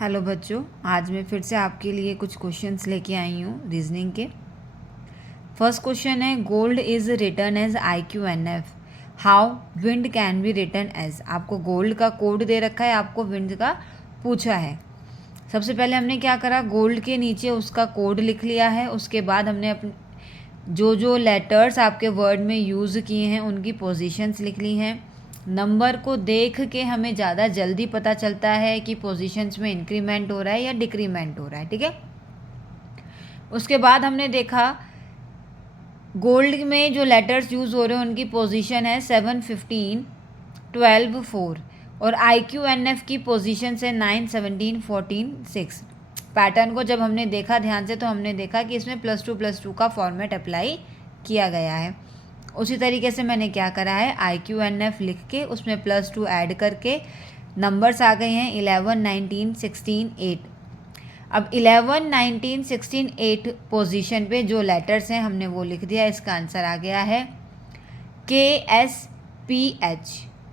Hello बच्चों, आज मैं फिर से आपके लिए कुछ क्वेश्चंस लेके आई हूँ रीजनिंग के। फर्स्ट क्वेश्चन है, gold is return as IQNF, how wind can be return as. आपको गोल्ड का कोड दे रखा है, आपको विंड का पूछा है। सबसे पहले हमने क्या करा, गोल्ड के नीचे उसका कोड लिख लिया है। उसके बाद हमने अपने जो लेटर्स आपके वर्ड में यूज़ किए हैं उनकी पोजीशंस लिख ली हैं। नंबर को देख के हमें ज़्यादा जल्दी पता चलता है कि पोजीशंस में इंक्रीमेंट हो रहा है या डिक्रीमेंट हो रहा है, ठीक है। उसके बाद हमने देखा गोल्ड में जो लेटर्स यूज़ हो रहे हैं उनकी पोजीशन है 7, 15, 12, 4 और IQNF की पोजीशन है 9, 17, 14, 6। पैटर्न को जब हमने देखा ध्यान से तो हमने देखा कि इसमें +2+2 का फॉर्मेट अप्लाई किया गया है। उसी तरीके से मैंने क्या करा है, IQNF लिख के उसमें +2 ऐड करके नंबर्स आ गए हैं 11, 19, 16, 8। अब 11, 19, 16, 8 पोजीशन पे जो लेटर्स हैं हमने वो लिख दिया। इसका आंसर आ गया है KSPH।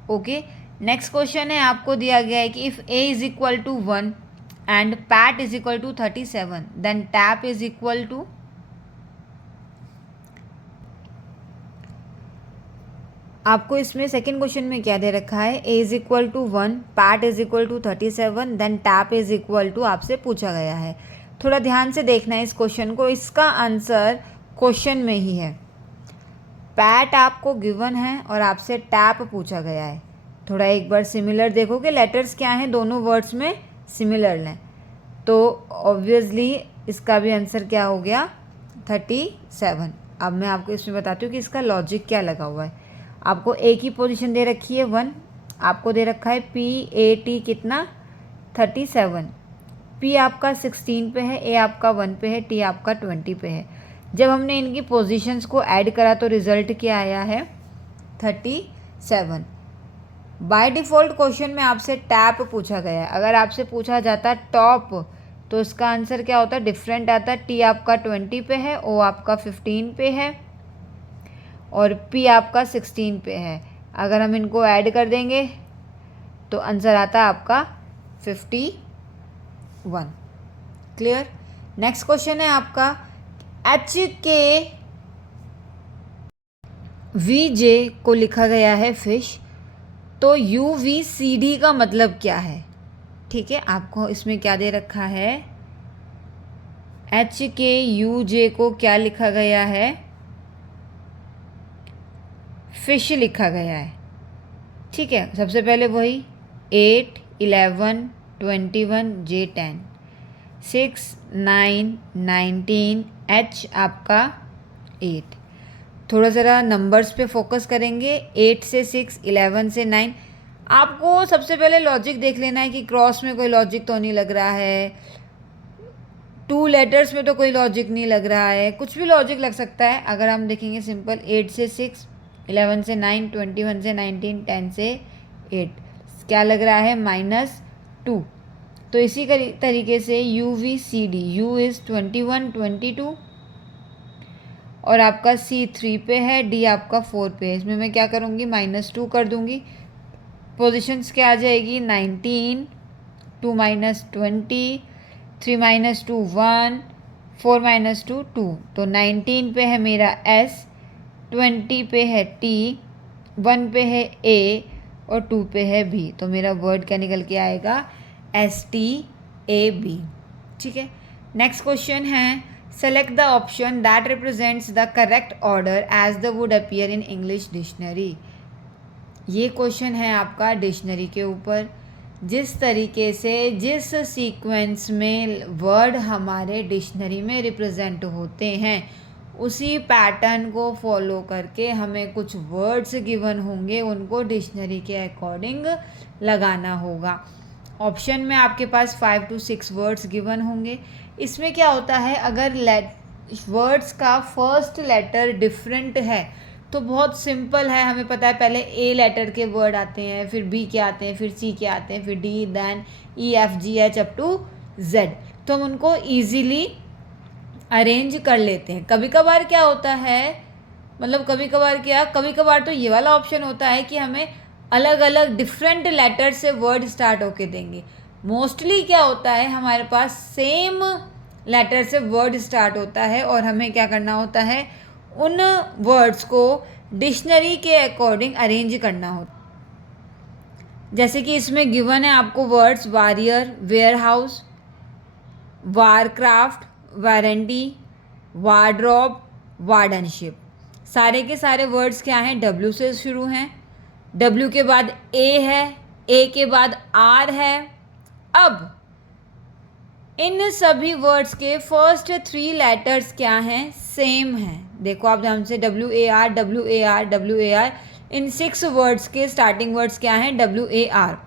ओके, नेक्स्ट क्वेश्चन है, आपको दिया गया है कि if A is equal to 1 and pat is equal to 37 then tap is equal to. आपको इसमें सेकेंड क्वेश्चन में क्या दे रखा है, A is equal to 1, pat is equal to 37 then tap is equal to आपसे पूछा गया है। थोड़ा ध्यान से देखना है इस क्वेश्चन को, इसका आंसर क्वेश्चन में ही है। पैट आपको गिवन है और आपसे टैप पूछा गया है। थोड़ा एक बार सिमिलर देखो कि लेटर्स क्या हैं, दोनों वर्ड्स में सिमिलर हैं, तो ऑब्वियसली इसका भी आंसर क्या हो गया 37। अब मैं आपको इसमें बताती हूँ कि इसका लॉजिक क्या लगा हुआ है। आपको ए की पोजीशन दे रखी है 1, आपको दे रखा है PAT कितना 37, P आपका 16 पे है, A आपका 1 पे है, T आपका 20 पे है। जब हमने इनकी पोजीशंस को ऐड करा तो रिजल्ट क्या आया है 37। बाय डिफ़ॉल्ट क्वेश्चन में आपसे टैप पूछा गया है। अगर आपसे पूछा जाता टॉप तो इसका आंसर क्या होता, डिफरेंट आता। T आपका 20 पे है, O आपका 15 पे है और P आपका 16 पे है। अगर हम इनको ऐड कर देंगे तो आंसर आता है आपका 51। क्लियर। नेक्स्ट क्वेश्चन है आपका, HKVJ को लिखा गया है फिश, तो UVCD का मतलब क्या है। ठीक है, आपको इसमें क्या दे रखा है, HKUJ को क्या लिखा गया है, फिश लिखा गया है। ठीक है, सबसे पहले वही 8, 11, 21, J 10, 6, 9, 19, H आपका 8। थोड़ा ज़रा नंबर्स पे फोकस करेंगे, 8 से 6, 11 से 9। आपको सबसे पहले लॉजिक देख लेना है कि क्रॉस में कोई लॉजिक तो नहीं लग रहा है, 2 लेटर्स में तो कोई लॉजिक नहीं लग रहा है, कुछ भी लॉजिक लग सकता है। अगर हम देखेंगे सिंपल 8 से 6, 11 से 9, 21 से 19, 10 से 8, क्या लग रहा है -2। तो इसी तरीके से UVCD, U इज़ 21, 22 और आपका C 3 पे है, D आपका 4 पे है। इसमें मैं क्या करूँगी, -2 कर दूँगी। पोजीशंस क्या आ जाएगी 19, 2 - 20, 3 - 2 1, 4 - 2 2। तो 19 पे है मेरा S, 20 पे है T, 1 पे है A और 2 पे है B। तो मेरा वर्ड क्या निकल के आएगा STAB। ठीक है, नेक्स्ट क्वेश्चन है, select the option that represents the correct order as the would appear in English dictionary. ये क्वेश्चन है आपका डिक्शनरी के ऊपर। जिस तरीके से जिस सीक्वेंस में वर्ड हमारे डिक्शनरी में रिप्रेजेंट होते हैं उसी पैटर्न को फॉलो करके हमें कुछ वर्ड्स गिवन होंगे, उनको डिक्शनरी के अकॉर्डिंग लगाना होगा। ऑप्शन में आपके पास 5 to 6 वर्ड्स गिवन होंगे। इसमें क्या होता है, अगर वर्ड्स का फर्स्ट लेटर डिफरेंट है तो बहुत सिंपल है, हमें पता है पहले A लेटर के वर्ड आते हैं, फिर B के आते हैं, फिर C के आते हैं, फिर D, then E, F, G, H up to Z। तो हम उनको ईजीली अरेंज कर लेते हैं। कभी कभार क्या होता है, मतलब कभी कभार तो ये वाला ऑप्शन होता है कि हमें अलग अलग डिफरेंट लेटर से वर्ड स्टार्ट होके देंगे। मोस्टली क्या होता है, हमारे पास सेम लेटर से वर्ड स्टार्ट होता है और हमें क्या करना होता है, उन वर्ड्स को डिक्शनरी के अकॉर्डिंग अरेंज करना होता है। जैसे कि इसमें गिवन है आपको words warrior, warehouse, warcraft, warranty, wardrobe, wardenship. सारे के सारे वर्ड्स क्या हैं, डब्ल्यू से शुरू हैं। डब्ल्यू के बाद ए है, ए के बाद आर है। अब इन सभी वर्ड्स के फर्स्ट 3 लेटर्स क्या हैं, सेम हैं। देखो आप ध्यान से, W A R, W A R, W A R, in 6 words के स्टार्टिंग वर्ड्स क्या हैं, डब्ल्यू ए आर।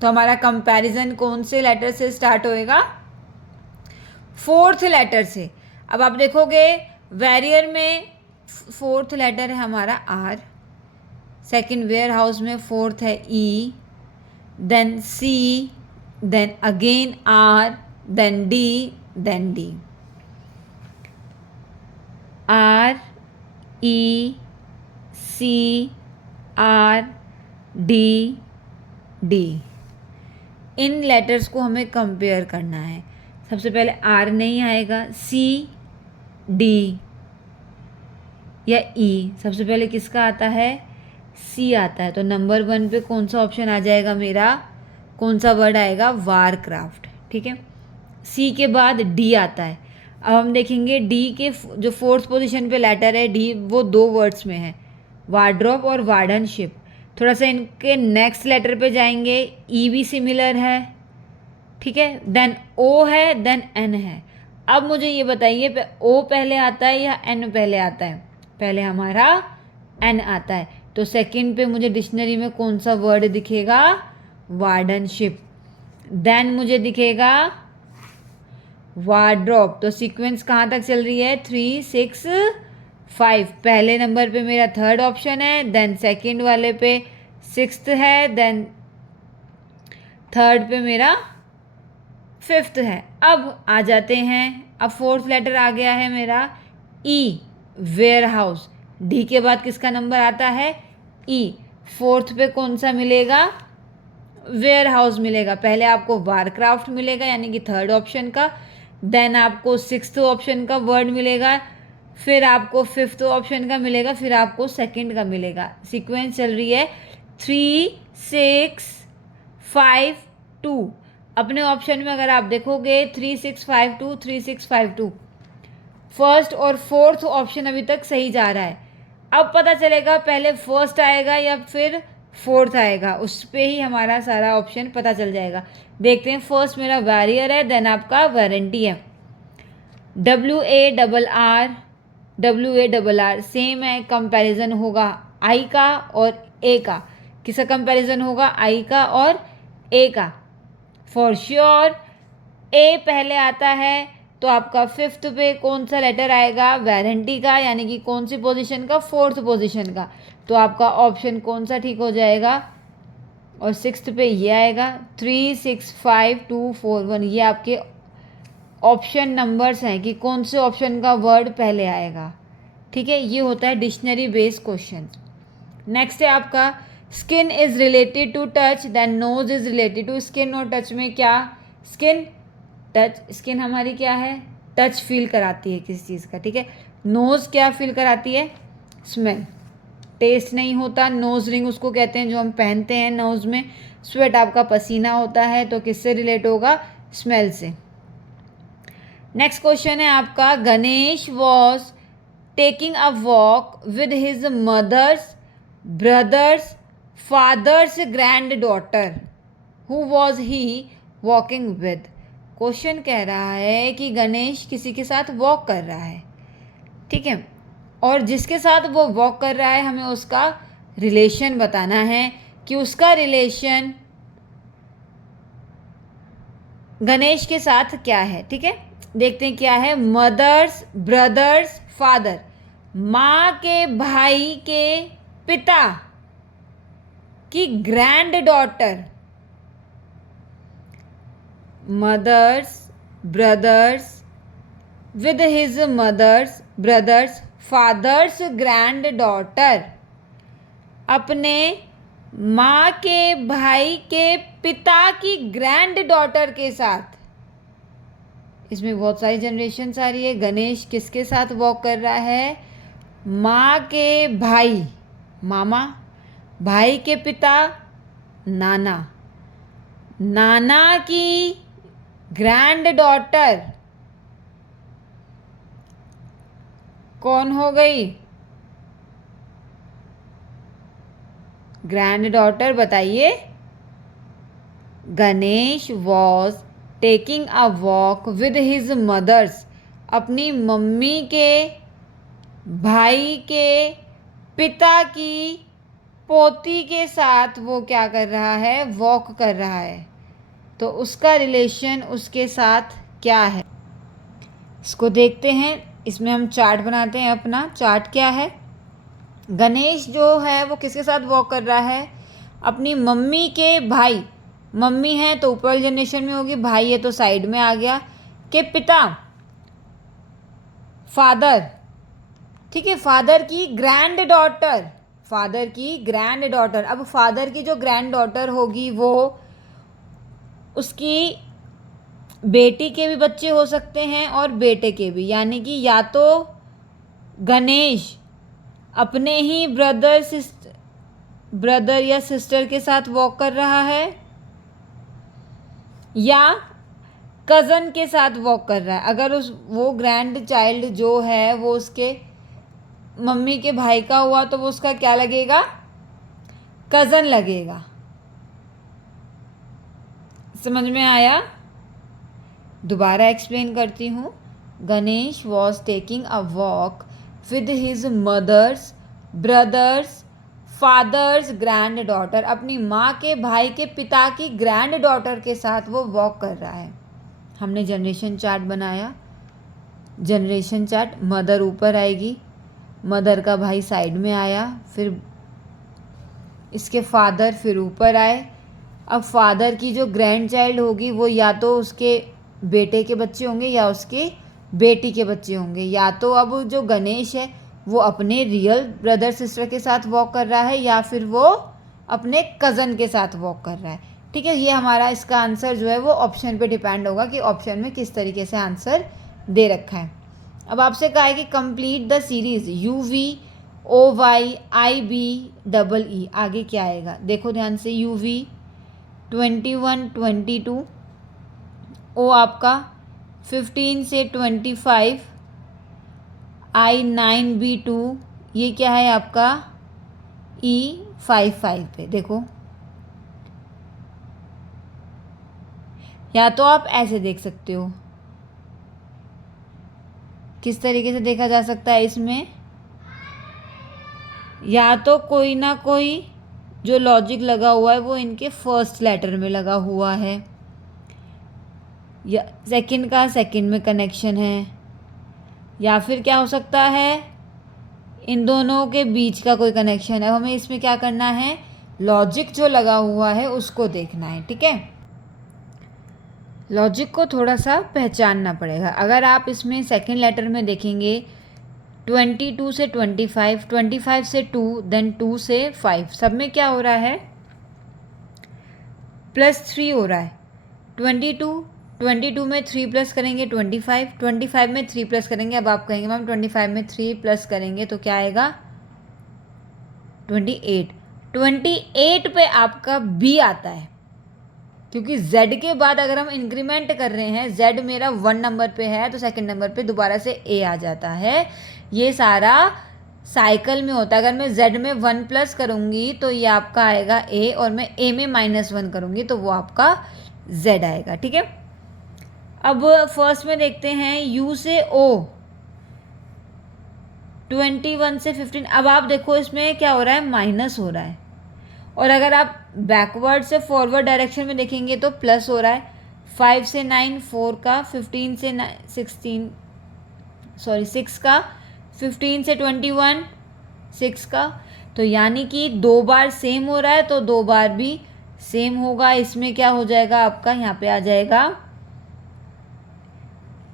तो हमारा कंपैरिजन कौन से लेटर से स्टार्ट होएगा, 4th लेटर से। अब आप देखोगे वैरियर में 4th लेटर है हमारा आर, सेकेंड वेयर हाउस में 4th है E, then C, then again R, then D, then D. R, E, C, R, D, D. इन लेटर्स को हमें कंपेयर करना है। सबसे पहले आर नहीं आएगा, सी, डी या ई। सबसे पहले किसका आता है, सी आता है। तो नंबर 1 पे कौन सा ऑप्शन आ जाएगा मेरा, कौन सा वर्ड आएगा, वारक्राफ्ट। ठीक है, सी के बाद डी आता है। अब हम देखेंगे डी के जो 4th पोजीशन पे लेटर है डी, वो 2 वर्ड्स में है, वार्डरोब और वार्डनशिप। थोड़ा सा इनके नेक्स्ट लेटर पे जाएंगे, ई भी सिमिलर है। ठीक है, देन ओ है, देन एन है। अब मुझे ये बताइए ओ पहले आता है या एन पहले आता है, पहले हमारा एन आता है। तो सेकंड पे मुझे डिक्शनरी में कौन सा वर्ड दिखेगा, वार्डनशिप। देन मुझे दिखेगा वार्डरोब। तो सीक्वेंस कहाँ तक चल रही है, 3, 6, 5। पहले नंबर पे मेरा 3rd ऑप्शन है, देन सेकंड वाले पे 6th है, देन 3rd पे मेरा 5th है। अब आ जाते हैं, अब 4th लेटर आ गया है मेरा ई, वेयर हाउस। डी के बाद किसका नंबर आता है, ई। 4th पे कौन सा मिलेगा, वेयर हाउस मिलेगा। पहले आपको वारक्राफ्ट मिलेगा यानी कि 3rd ऑप्शन का, देन आपको 6th ऑप्शन का वर्ड मिलेगा, फिर आपको 5th ऑप्शन का मिलेगा, फिर आपको 2nd का मिलेगा। सीक्वेंस चल रही है 3, 6, 5, 2। अपने ऑप्शन में अगर आप देखोगे 3, 6, 5, 2, 3, 6, 5, 2, फर्स्ट और 4th ऑप्शन अभी तक सही जा रहा है। अब पता चलेगा पहले फर्स्ट आएगा या फिर 4th आएगा, उस पर ही हमारा सारा ऑप्शन पता चल जाएगा। देखते हैं, फर्स्ट मेरा वॉरियर है, देन आपका वारंटी है। W A double R, W A double R same है, कंपैरिजन होगा आई का और ए का। किसका कंपैरिजन होगा, आई का और ए का। फॉर श्योर ए पहले आता है, तो आपका 5th पे कौन सा लेटर आएगा, वारंटी का, यानी कि कौन सी पोजीशन का, 4th पोजीशन का। तो आपका ऑप्शन कौन सा ठीक हो जाएगा, और 6th पे ये आएगा। 3, 6, 5, 2, 4, 1 ये आपके ऑप्शन नंबर्स हैं कि कौन से ऑप्शन का वर्ड पहले आएगा। ठीक है, ये होता है डिक्शनरी बेस्ड क्वेश्चन। नेक्स्ट है आपका skin is related to touch, then nose is related to skin. और टच में क्या, स्किन, टच, स्किन हमारी क्या है, टच फील कराती है किसी चीज़ का। ठीक है, नोज़ क्या फील कराती है, स्मेल। टेस्ट नहीं होता, नोज रिंग उसको कहते हैं जो हम पहनते हैं नोज में। स्वेट आपका पसीना होता है, तो किससे रिलेट होगा, स्मेल से। नेक्स्ट क्वेश्चन है आपका, Ganesh was taking a walk with his mother's, brother's, father's granddaughter, who was he walking with. Question कह रहा है कि गणेश किसी के साथ वॉक कर रहा है। ठीक है, और जिसके साथ वो वॉक कर रहा है हमें उसका रिलेशन बताना है कि उसका रिलेशन गणेश के साथ क्या है। ठीक है, देखते हैं क्या है, मदर्स, ब्रदर्स, फादर, माँ के भाई के पिता की granddaughter, mother's, brother's, with his mother's, brother's, father's granddaughter, अपने माँ के भाई के पिता की ग्रैंड डॉटर के साथ। इसमें बहुत सारी जनरेशन आ रही है। गणेश किसके साथ वॉक कर रहा है? माँ के भाई मामा, भाई के पिता नाना, नाना की ग्रैंड डॉटर कौन हो गई? ग्रैंड डॉटर बताइए। Ganesh was taking a walk with his mother's. अपनी मम्मी के भाई के पिता की पोती के साथ वो क्या कर रहा है? वॉक कर रहा है। तो उसका रिलेशन उसके साथ क्या है? इसको देखते हैं। इसमें हम चार्ट बनाते हैं। अपना चार्ट क्या है? गणेश जो है वो किसके साथ वॉक कर रहा है? अपनी मम्मी के भाई, मम्मी है तो ऊपर वाली जनरेशन में होगी, भाई है तो साइड में आ गया, के पिता, फादर, ठीक है, फादर की ग्रैंड डॉटर, फादर की ग्रैंड डॉटर। अब फादर की जो ग्रैंड डॉटर होगी वो उसकी बेटी के भी बच्चे हो सकते हैं और बेटे के भी, यानी कि या तो गणेश अपने ही ब्रदर या सिस्टर के साथ वॉक कर रहा है या कज़न के साथ वॉक कर रहा है। अगर वो ग्रैंड चाइल्ड जो है वो उसके मम्मी के भाई का हुआ तो वो उसका क्या लगेगा? कज़न लगेगा। समझ में आया? दोबारा एक्सप्लेन करती हूँ। Ganesh was taking a walk with his mother's, brother's, father's granddaughter. अपनी माँ के भाई के पिता की ग्रैंड डॉटर के साथ वो वॉक कर रहा है। हमने जनरेशन चार्ट बनाया। जनरेशन चार्ट, मदर ऊपर आएगी, मदर का भाई साइड में आया, फिर इसके फादर फिर ऊपर आए। अब फादर की जो ग्रैंड चाइल्ड होगी वो या तो उसके बेटे के बच्चे होंगे या उसके बेटी के बच्चे होंगे। या तो अब जो गणेश है वो अपने रियल ब्रदर सिस्टर के साथ वॉक कर रहा है या फिर वो अपने कज़न के साथ वॉक कर रहा है। ठीक है, ये हमारा इसका आंसर जो है वो ऑप्शन पे डिपेंड होगा कि ऑप्शन में किस तरीके से आंसर दे रखा है। अब आपसे कहा है कि कंप्लीट द सीरीज UVOYIBEE। आगे क्या आएगा देखो ध्यान से। UV 21 22, ओ आपका 15 से 25, I9B2, ये क्या है आपका E55 पे। देखो, या तो आप ऐसे देख सकते हो। किस तरीके से देखा जा सकता है इसमें? या तो कोई ना कोई जो लॉजिक लगा हुआ है वो इनके फर्स्ट लेटर में लगा हुआ है, या सेकंड का सेकंड में कनेक्शन है, या फिर क्या हो सकता है इन दोनों के बीच का कोई कनेक्शन है। हमें इसमें क्या करना है? लॉजिक जो लगा हुआ है उसको देखना है। ठीक है, लॉजिक को थोड़ा सा पहचानना पड़ेगा। अगर आप इसमें सेकंड लेटर में देखेंगे 22 से 25, 25 से 2, देन 2 से 5, सब में क्या हो रहा है? +3 हो रहा है। 22 में 3 प्लस करेंगे 25 में 3 प्लस करेंगे। अब आप कहेंगे मैम 25 में 3 प्लस करेंगे तो क्या आएगा? 28 पे आपका B आता है, क्योंकि Z के बाद अगर हम इंक्रीमेंट कर रहे हैं, Z मेरा 1 नंबर पे है तो सेकंड नंबर पे दोबारा से A आ जाता है। ये सारा साइकिल में होता है। अगर मैं Z में 1 प्लस करूँगी तो ये आपका आएगा A, और मैं A में -1 करूँगी तो वो आपका Z आएगा। ठीक है, अब फर्स्ट में देखते हैं U से O, 21 से 15। अब आप देखो इसमें क्या हो रहा है? माइनस हो रहा है। और अगर आप बैकवर्ड से फॉरवर्ड डायरेक्शन में देखेंगे तो प्लस हो रहा है। 5 से 9 4 का, 15 से 6 का, 15 से 21 6 का। तो यानी कि 2 बार सेम हो रहा है तो 2 बार भी सेम होगा। इसमें क्या हो जाएगा आपका? यहाँ पे आ जाएगा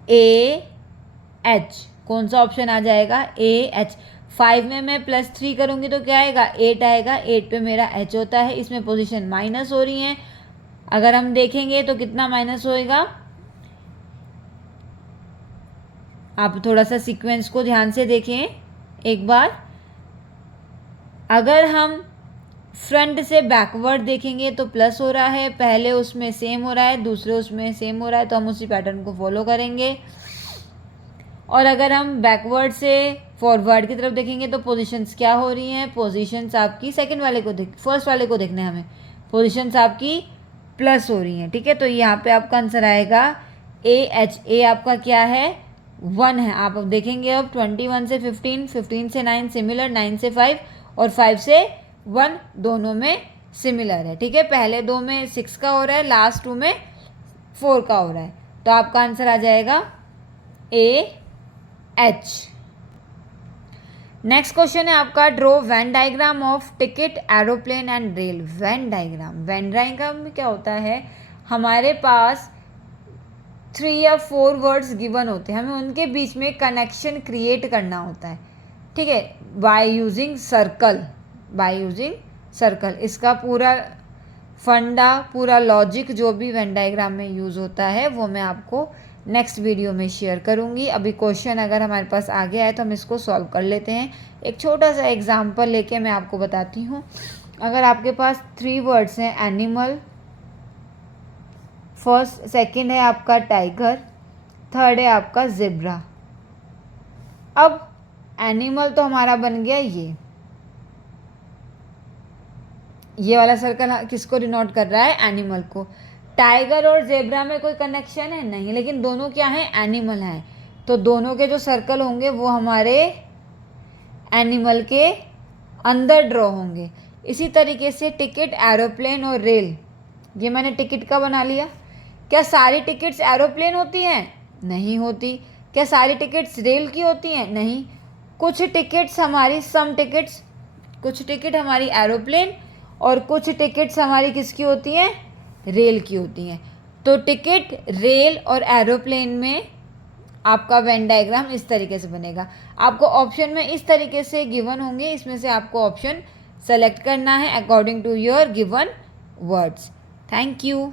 AH। कौन सा ऑप्शन आ जाएगा? AH। 5 में मैं +3 करूँगी तो क्या आएगा, 8 आएगा। 8 पे मेरा h होता है, इसमें पोजीशन माइनस हो रही हैं। अगर हम देखेंगे तो कितना माइनस होएगा, आप थोड़ा सा सीक्वेंस को ध्यान से देखें एक बार। अगर हम फ्रंट से बैकवर्ड देखेंगे तो प्लस हो रहा है, पहले उसमें सेम हो रहा है, दूसरे उसमें सेम हो रहा है, तो हम उसी पैटर्न को फॉलो करेंगे। और अगर हम बैकवर्ड से फॉरवर्ड की तरफ देखेंगे तो पोजीशंस क्या हो रही हैं, पोजीशंस आपकी सेकंड वाले को फर्स्ट वाले को देखना है हमें, पोजीशंस आपकी प्लस हो रही हैं। ठीक है, तो यहाँ पे आपका आंसर आएगा AH। ए आपका क्या है, 1 है। आप अब देखेंगे, अब 21 से 15, 15 से 9 सिमिलर, 9 से 5 और 5 से 1 दोनों में सिमिलर है। ठीक है, पहले 2 में 6 का हो रहा है, लास्ट 2 में 4 का हो रहा है, तो आपका आंसर आ जाएगा AH। नेक्स्ट क्वेश्चन है आपका, draw Venn diagram of ticket, aeroplane and rail. Venn diagram में क्या होता है, हमारे पास 3 या 4 वर्ड्स गिवन होते हैं, हमें उनके बीच में कनेक्शन क्रिएट करना होता है। ठीक है, बाय यूजिंग सर्कल। इसका पूरा फंडा, पूरा लॉजिक जो भी वेन डायग्राम में यूज़ होता है वो मैं आपको नेक्स्ट वीडियो में शेयर करूँगी। अभी क्वेश्चन अगर हमारे पास आ गया है तो हम इसको सॉल्व कर लेते हैं। एक छोटा सा एग्जांपल लेके मैं आपको बताती हूँ। अगर आपके पास 3 वर्ड्स हैं, एनिमल, फर्स्ट सेकंड है आपका टाइगर, थर्ड है आपका ज़ेब्रा। अब एनिमल तो हमारा बन गया ये वाला सर्कल किसको डिनोट कर रहा है, एनिमल को। टाइगर और ज़ेब्रा में कोई कनेक्शन है नहीं, लेकिन दोनों क्या हैं, एनिमल हैं, तो दोनों के जो सर्कल होंगे वो हमारे एनिमल के अंदर ड्रॉ होंगे। इसी तरीके से टिकट, एरोप्लेन और रेल, ये मैंने टिकट का बना लिया। क्या सारी टिकट्स एरोप्लेन होती हैं, नहीं होती। क्या सारी टिकट्स रेल की होती हैं, नहीं। कुछ टिकट्स हमारी कुछ टिकट हमारी एरोप्लेन और कुछ टिकट्स हमारी किसकी होती हैं, रेल की होती हैं। तो टिकट, रेल और एरोप्लेन में आपका वेन डायग्राम इस तरीके से बनेगा। आपको ऑप्शन में इस तरीके से गिवन होंगे, इसमें से आपको ऑप्शन सेलेक्ट करना है according to your given words. Thank you.